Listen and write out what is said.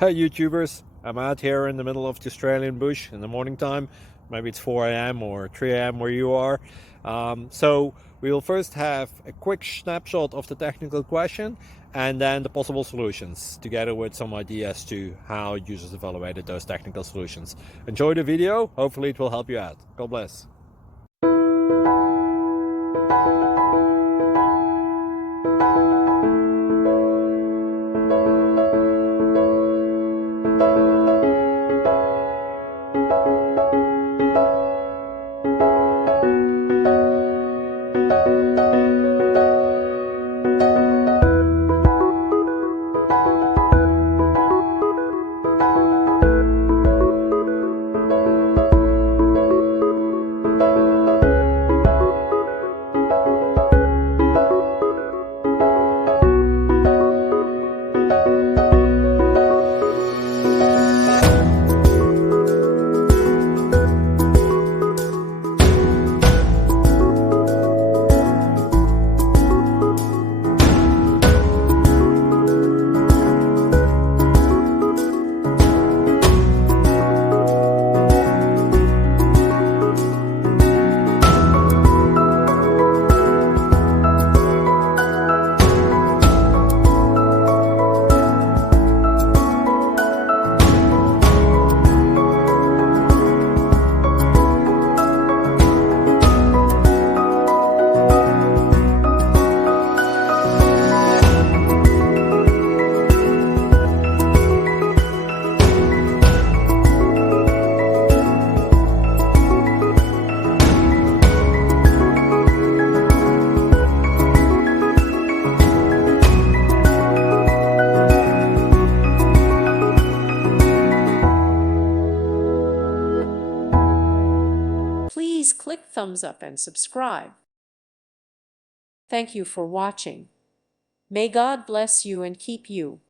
Hey YouTubers, I'm out here in the middle of the Australian bush in the morning time. Maybe it's 4 a.m. or 3 a.m. where you are. So we'll first have a quick snapshot of the technical question and then the possible solutions, together with some ideas to how users evaluated those technical solutions. Enjoy the video, hopefully it will help you out. God bless. Please click thumbs up and subscribe. Thank you for watching. May God bless you and keep you.